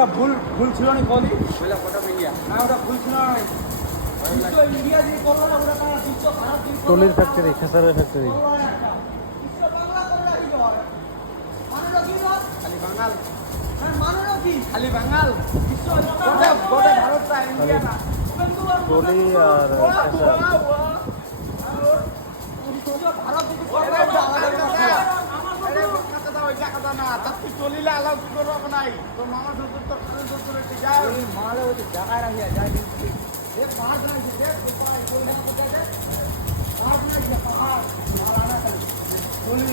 ওটা ভুল ভুল ছিল না বলি বলে ফটো মিডিয়া না ওটা ভুল ছিল না বিশ্ব ইন্ডিয়া যে করলো না ওটা তারা বিশ্ব ভারত যে করলো টলির ফ্যাক্টরি খেসারের ফ্যাক্টরি করলো না একটা। বিশ্ব বাংলা করলে কি হয় মানেটা কি হয় খালি বাঙাল হ্যাঁ মানেটা কি খালি বাঙাল বিশ্ব গোটা গোটা ভারতটা ইন্ডিয়া না টলি আর খেসার ভারত যদি করলো ওটা আলাদা কথা চলিলে আলাও কি করবো নাই তোর মামা শ্বশুর তোর খালু শ্বশুর একটু যায় মালে ওই জায়গায় রাখিয়া যায় দেখ পাহাড় বানাইছে দেখ পাহাড় কোন জায়গা কোথায় দেখ পাহাড় বানাইছে পাহাড় চলি